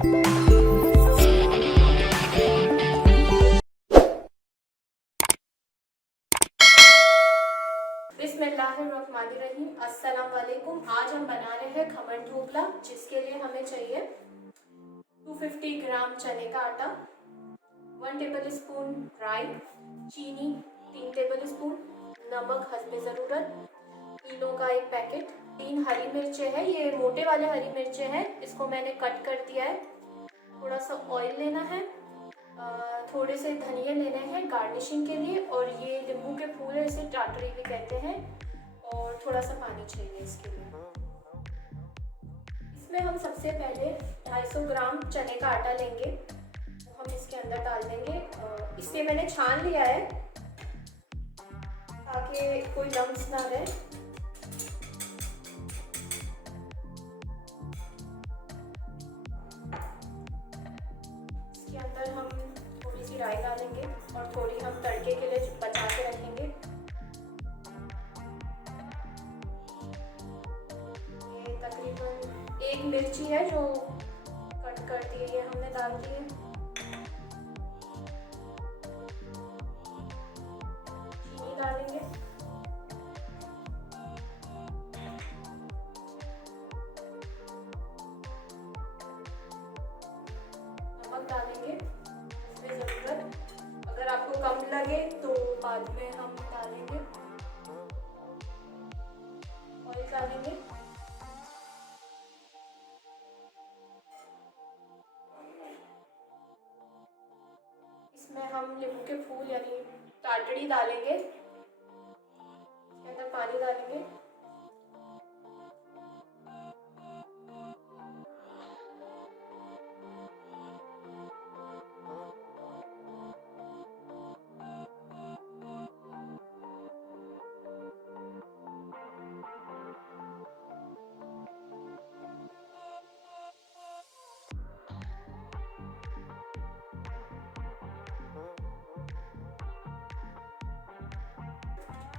बिस्मिल्लाहिर्रहमानिर्रहीम। अस्सलाम वालेकुम। आज हम बना रहे हैं खमन ढोकला, जिसके लिए हमें चाहिए 250 ग्राम चने का आटा, 1 टेबल स्पून राई, चीनी 3 टेबल स्पून, नमक हस्बे ज़रूरत, इनो का 1 पैकेट, 3 हरी मिर्चें हैं। ये मोटे वाले हरी मिर्चें हैं, इसको मैंने कट कर दिया है। थोड़ा सा ऑयल लेना है, थोड़े से धनिया लेने हैं गार्निशिंग के लिए, और ये नींबू के फूल है, इसे टाटरी भी कहते हैं, और थोड़ा सा पानी चाहिए इसके लिए। इसमें हम सबसे पहले 250 ग्राम चने का आटा लेंगे, तो हम इसके अंदर डाल देंगे। इसे मैंने छान लिया है ताकि कोई लम्स ना रहे। इसके अंदर हम थोड़ी सी राई डालेंगे और थोड़ी हम तड़के के लिए बचा के रखेंगे। ये तकरीबन 1 मिर्ची है जो कट कर दी है, ये हमने डाल दी है। चीनी डालेंगे, नमक डालेंगे इसमें ज़रूरत, अगर आपको कम लगे तो बाद में हम डालेंगे। ऑयल डालेंगे, इसमें हम नींबू के फूल यानी टाटड़ी डालेंगे, इसके अंदर पानी डालेंगे,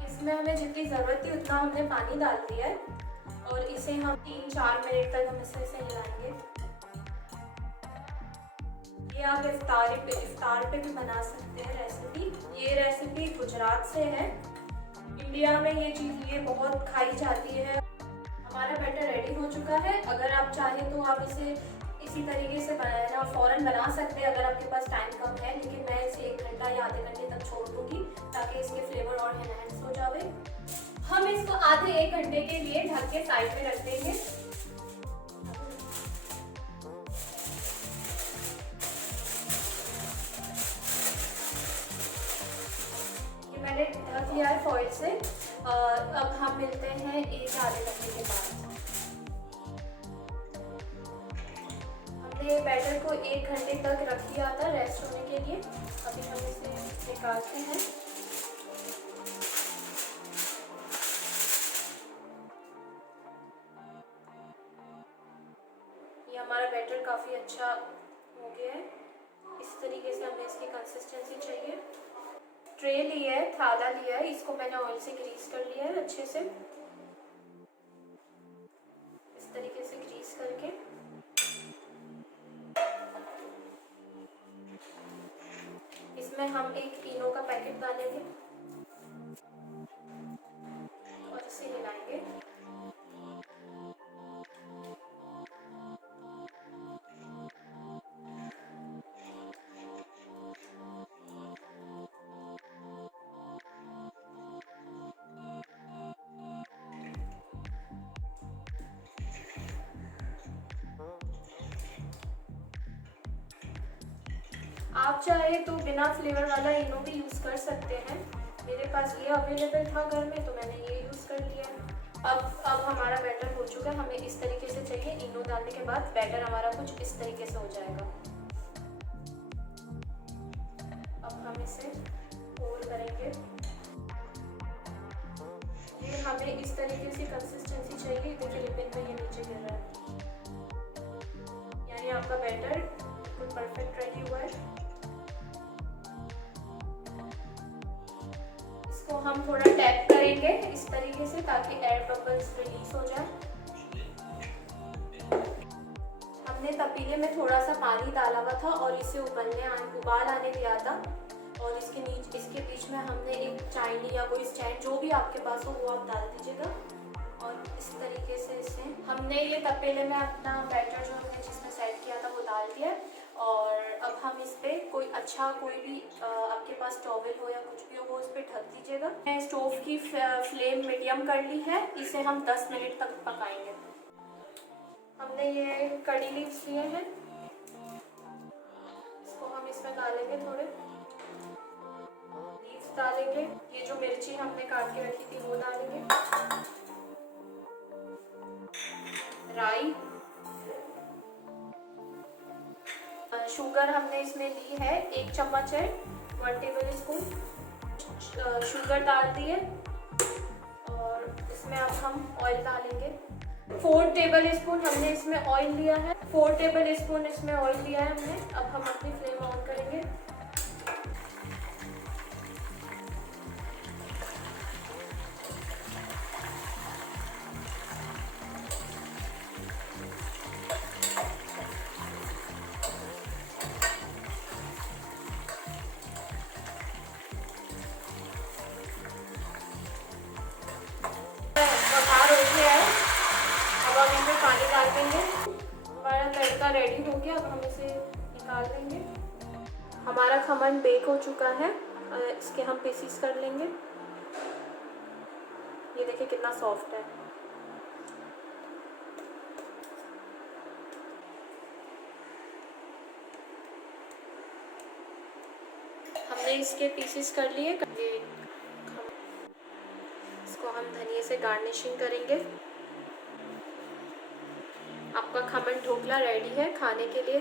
इसमें हमें जितनी ज़रूरत थी उतना हमने पानी डाल दिया है, और इसे हम 3-4 मिनट तक हम इसे हिलाएंगे। ये आप इफ्तार पे भी बना सकते हैं रेसिपी। ये रेसिपी गुजरात से है, इंडिया में ये चीज़ ये बहुत खाई जाती है। हमारा बैटर रेडी हो चुका है। अगर आप चाहें तो आप इसे इसी तरीके से बनाना फ़ौरन बना सकते हैं अगर आपके पास टाइम कम है, लेकिन मैं इसे 1 घंटा या आधे घंटे तक छोड़ दूँगी ताकि इसके फ्लेवर और एनहांस हो जाए। हम इसको आधे 1 घंटे के लिए ढक के साइड में रख देंगे। ये मैंने ढक लिया है फॉइल से। अब हम मिलते हैं 1 आधे घंटे के बाद। हमने बैटर को 1 घंटे तक रख दिया था रेस्ट होने के लिए। अभी हम इसे निकालते हैं। ये हमारा बैटर काफ़ी अच्छा हो गया है। इस तरीके से हमें इसकी कंसिस्टेंसी चाहिए। ट्रे लिया है, थाला लिया है, इसको मैंने ऑयल से ग्रीस कर लिया है अच्छे से। इस तरीके से ग्रीस करके इसमें हम 1 इनो का पैकेट डालेंगे और इसे हिलाएंगे। आप चाहे तो बिना फ्लेवर वाला इनो भी यूज़ कर सकते हैं। मेरे पास ये अवेलेबल था घर में तो मैंने ये यूज़ कर लिया। अब हमारा बैटर हो चुका है। हमें इस तरीके से चाहिए। इनो डालने के बाद बैटर हमारा कुछ इस तरीके से हो जाएगा। अब हम इसे फोल्ड करेंगे। ये हमें इस तरीके से कंसिस्टेंसी चाहिए। देखिए लिपिन में ये नीचे गिर रहा है, यानी आपका बैटर बिल्कुल परफेक्ट रेडी हुआ है। इसको हम थोड़ा टैप करेंगे इस तरीके से ताकि एयर बबल्स रिलीज हो जाए। हमने तब तपेले में थोड़ा सा पानी डाला हुआ था और इसे उबाल आने दिया था। और इसके बीच में हमने एक चाइनी या कोई स्टैंड जो भी आपके पास हो वो आप डाल दीजिएगा। और इस तरीके से इसे हमने ये तपेले में अपना बैटर जो हमने जिसमें सेट किया था वो डाल दिया। और अब हम इस पर कोई भी आपके पास टॉवल हो या कुछ भी हो वो इस पर ढक दीजिएगा। मैंने स्टोव की फ्लेम मीडियम कर ली है। इसे हम 10 मिनट तक पकाएंगे। हमने ये कड़ी लीव्स लिए हैं, इसको हम इसमें डालेंगे। थोड़े लीव्स डालेंगे। ये जो मिर्ची हमने काट के रखी थी वो डालेंगे। राई, शुगर हमने इसमें ली है 1 चम्मच है, 1 टेबल स्पून शुगर डाल दिए। और इसमें अब हम ऑयल डालेंगे। 4 टेबल स्पून हमने इसमें ऑयल लिया है। 4 टेबल स्पून इसमें ऑयल लिया है हमने। अब हम अपनी फ्लेम ऑन करेंगे। बघार हो गया है, अब हम इसमें पानी डाल देंगे। हमारा तड़का रेडी हो गया। अब हम इसे निकाल देंगे। हमारा खमन बेक हो चुका है। इसके हम पीसीस कर लेंगे। ये देखिए कितना सॉफ्ट है। हमने इसके पीसेस कर लिए। इसको हम धनिया से गार्निशिंग करेंगे। आपका खमन ढोकला रेडी है खाने के लिए।